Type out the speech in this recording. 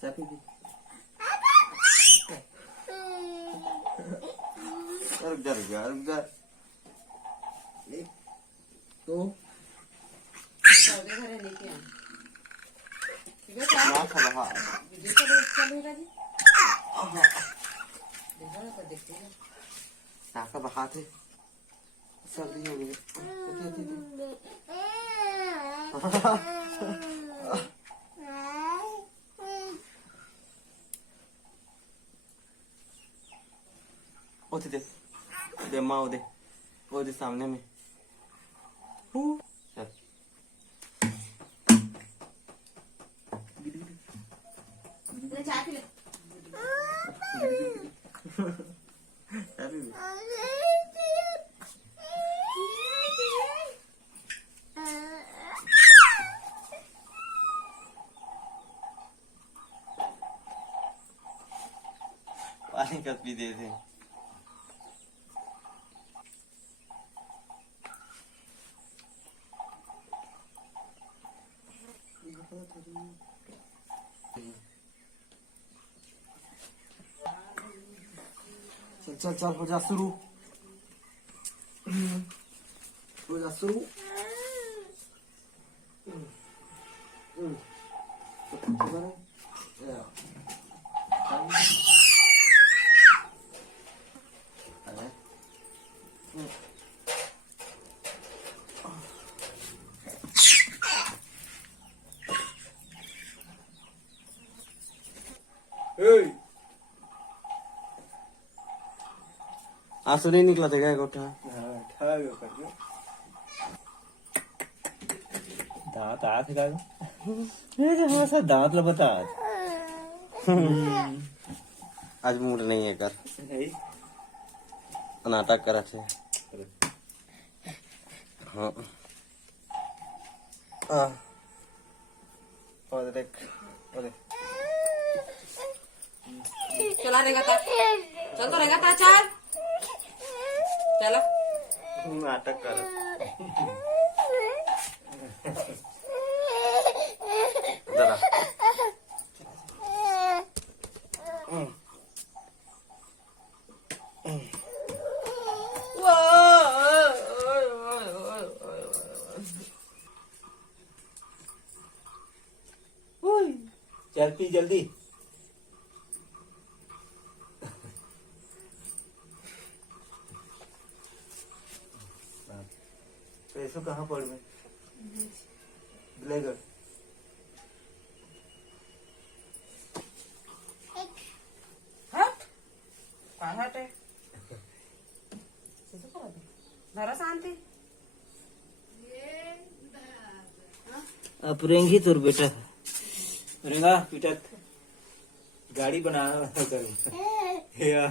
चापी भी रुक जा रुक जा रुक जा तो घरे लेके आ ठीक है ना खा हाँ वीडियो का चलेगा जी देखो ना तो देखते हैं नाका बहा थे सर्दी हो गई ओते दे माँ वो दे सामने में चल ले चाय पी ले पानी का पी दे थे चल चल चल हो जा शुरू हो जा शुरू आंसू नहीं निकला था क्या गोटा दांत आते का सा दांत लबता आज मूड नहीं है कर नाटक करा थे हाँ और देख चला रहेगा ता चल तो रहेगा ता चल चलो नाटक कर जरा चल पी जल्दी पैसों कहाँ पड़ में ब्लेगर हट काय हट है जरा शांति अब रेंगी तुर बेटा रेंगा पिटत गाड़ी बनाना करूँ या